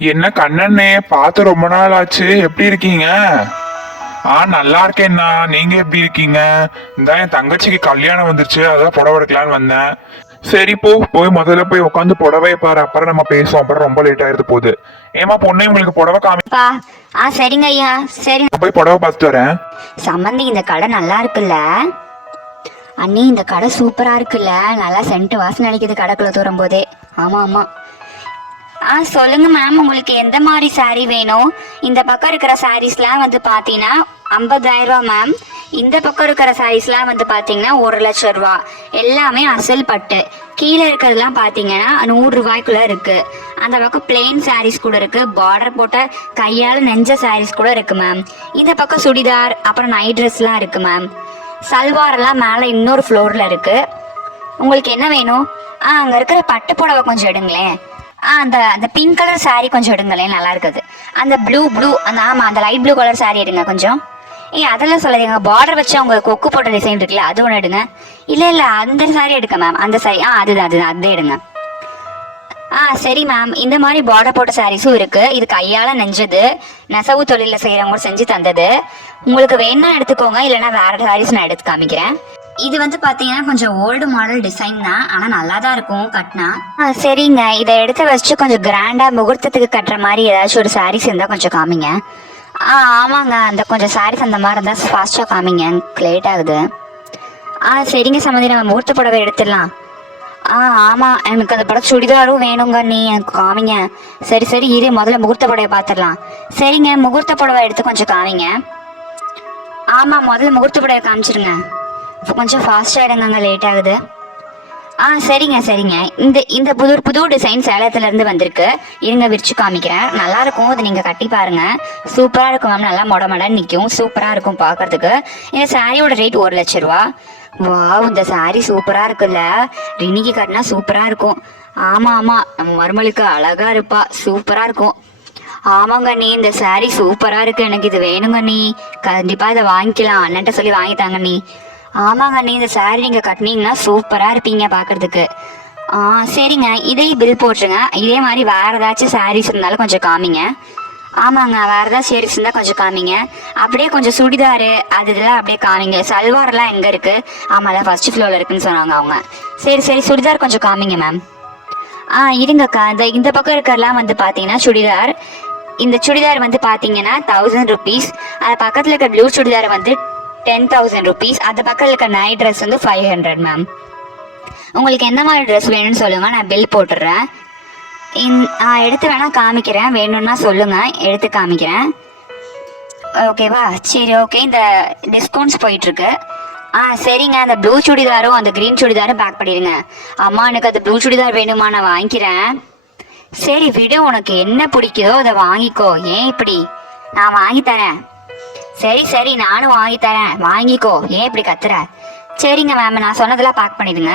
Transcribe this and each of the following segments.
என்ன கண்ணண்ணே, பார்த்து ரொம்ப நாள் ஆச்சு. எப்படி இருக்கீங்க? நல்லா இருக்கேன்னா. நீங்க எப்படி இருக்கீங்க? இந்த என் தங்கச்சிக்கு கல்யாணம் வந்துருச்சு, அதான் புடவை எடுக்கலான்னு வந்தேன். சரி போய் முதல்ல போய் உட்காந்து புடவைய பாரு, அப்புறம் நம்ம பேசுவோம். அப்புறம் ரொம்ப லேட் ஆயிருது போகுது. ஏமா பொண்ணு, உங்களுக்கு புடவை பா. சரிங்க ஐயா, சரி. போய் புடவை பார்த்துட்டு வரேன். சம்மந்தி, இந்த கடை நல்லா இருக்குல்ல? அண்ணி, இந்த கடை சூப்பரா இருக்குல்ல? நல்லா சென்ட் வாசனை அடிக்குது கடைக்குள்ள தூரும் போதே. ஆமா ஆமா. சொல்லுங்க மேம், உங்களுக்கு எந்த மாதிரி சாரீ வேணும்? இந்த பக்கம் இருக்கிற சாரீஸ்லாம் வந்து பார்த்தீங்கன்னா 50,000 ரூபா மேம். இந்த பக்கம் இருக்கிற சாரீஸ்லாம் வந்து பார்த்தீங்கன்னா 1,00,000 ரூபா. எல்லாமே அசல் பட்டு. கீழே இருக்கிறதுலாம் பார்த்தீங்கன்னா 100 ரூபாய்க்குள்ள இருக்கு. அந்த பக்கம் பிளெயின் சாரீஸ் கூட இருக்கு, பார்டர் போட்ட கையால் நெஞ்ச சாரீஸ் கூட இருக்கு மேம். இந்த பக்கம் சுடிதார், அப்புறம் நைட் ட்ரெஸ்லாம் இருக்கு மேம். சல்வாரெல்லாம் மேலே இன்னொரு ஃப்ளோர்ல இருக்கு. உங்களுக்கு என்ன வேணும்? அங்கே இருக்கிற பட்டு புடவை கொஞ்சம் எடுங்களேன். அந்த பிங்க் கலர் சாரீ கொஞ்சம் எடுங்களேன், நல்லா இருக்குது. அந்த ப்ளூ அந்த லைட் ப்ளூ கலர் சாரீ எடுங்க கொஞ்சம். அதெல்லாம் சொல்லாதீங்க. பார்டர் வச்சு அவங்க கொக்கு போட்ட டிசைன் இருக்குல்ல, அது ஒன்று எடுங்க. இல்லை அந்த சாரீ எடுக்க மேம். அந்த சாரீ அதுதான் அதே எடுங்க. சரி மேம். இந்த மாதிரி பார்டர் போட்ட சாரீஸும் இருக்கு. இது கையால நெஞ்சது, நெசவு தொழில செய்யறவங்க செஞ்சு தந்தது. உங்களுக்கு வேணா எடுத்துக்கோங்க, இல்லைன்னா வேற சாரீஸ் நான் எடுத்து காமிக்கிறேன். இது வந்து பாத்தீங்கன்னா கொஞ்சம் ஓல்டு மாடல் டிசைன் தான், ஆனா நல்லா தான் இருக்கும் கட்டினா. சரிங்க, இதை எடுத்து வச்சு கொஞ்சம் கிராண்டா முகூர்த்தத்துக்கு கட்டுற மாதிரி ஏதாச்சும் ஒரு சாரீஸ் இருந்தா கொஞ்சம் காமிங்க. ஆமாங்க, அந்த கொஞ்சம் சாரீஸ் அந்த மாதிரி இருந்தா ஃபாஸ்டா காமிங்க, லேட் ஆகுது. சரிங்க சம்மந்தி, நம்ம முகூர்த்த புடவை எடுத்துடலாம். ஆமா, எனக்கு அந்த படம் சுடிதாரும் வேணுங்க, நீ எனக்கு காமிங்க. சரி இரு, முதல்ல முகூர்த்த புடவை பார்த்துடலாம். சரிங்க, முகூர்த்த புடவை எடுத்து கொஞ்சம் காமிங்க. ஆமா, முதல்ல முகூர்த்த புடவை காமிச்சிருங்க. கொஞ்சம் ஃபாஸ்டா எடுங்க, லேட் ஆகுது. சரிங்க. இந்த புது டிசைன் சேலத்துல இருந்து வந்திருக்கு. இருங்க, விரிச்சு காமிக்கிறேன். நல்லா இருக்கும், இது நீங்க கட்டி பாருங்க. சூப்பரா இருக்கும் மேம், நல்லா மொடன்னு நிற்கும், சூப்பரா இருக்கும் பார்க்கறதுக்கு. இந்த சாரியோட ரேட் 1,00,000 ரூபா. வாவ், இந்த சாரி சூப்பரா இருக்குல்ல? ரினிக்கு கட்டினா சூப்பரா இருக்கும். ஆமா நம்ம மருமலுக்கு அழகா இருப்பா, சூப்பரா இருக்கும். ஆமாங்க நீ, இந்த சாரி சூப்பரா இருக்கு, எனக்கு இது வேணுங்க நீ. கண்டிப்பா இதை வாங்கிக்கலாம், அண்ணன்ட்ட சொல்லி வாங்கித்தாங்க நீ. ஆமாங்க நீ, இந்த சாரி நீங்க கட்டினீங்கன்னா சூப்பரா இருப்பீங்க பாக்குறதுக்கு. சரிங்க, இதையும் பில் போட்டுருங்க. இதே மாதிரி வேற ஏதாச்சும் சாரீஸ் இருந்தாலும் கொஞ்சம் காமிங்க. ஆமாங்க, வேற ஏதாவது சாரீஸ் இருந்தா கொஞ்சம் காமிங்க. அப்படியே கொஞ்சம் சுடிதாரு அது இதெல்லாம் அப்படியே காமிங்க. சல்வாரெல்லாம் எங்க இருக்கு? ஆமால, ஃபர்ஸ்ட் ஃப்ளோர்ல இருக்குன்னு சொன்னாங்க அவங்க. சரி, சுடிதார் கொஞ்சம் காமிங்க மேம். இருங்கக்கா, இந்த பக்கம் இருக்கிறலாம் வந்து பாத்தீங்கன்னா சுடிதார். இந்த சுடிதார் வந்து பாத்தீங்கன்னா 1000 ருபீஸ். அது பக்கத்துல இருக்க ப்ளூ சுடிதார் வந்து 10,000 ருபீஸ். அந்த பக்கத்தில் இருக்க நைட் ட்ரெஸ் வந்து 500 மேம். உங்களுக்கு என்ன மாதிரி ட்ரெஸ் வேணும்னு சொல்லுங்க, நான் பில் போட்டுடுறேன். எடுத்து வேணா காமிக்கிறேன், வேணும்னா சொல்லுங்க, எடுத்து காமிக்கிறேன். ஓகேவா? சரி, ஓகே. இந்த டிஸ்கவுண்ட்ஸ் போயிட்டு இருக்கு. சரிங்க, அந்த ப்ளூ சுடிதாரும் அந்த கிரீன் சுடிதாரும் பேக் பண்ணிடுங்க. அம்மா, எனக்கு அந்த ப்ளூ சுடிதார் வேணுமா, நான் வாங்கிக்கிறேன். சரி விடு, உனக்கு என்ன பிடிக்குதோ அதை வாங்கிக்கோ. ஏன் இப்படி? நான் வாங்கி தரேன். சரி, நானும் வாங்கி தரேன், வாங்கிக்கோ. ஏன் இப்படி கத்துற? சரிங்க மேம், நான் சொன்னதெல்லாம் பேக் பண்ணிடுங்க.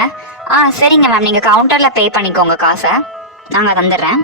சரிங்க மேம், நீங்கள் கவுண்டரில் பே பண்ணிக்கோங்க காசை, நாங்கள் தந்துடுறேன்.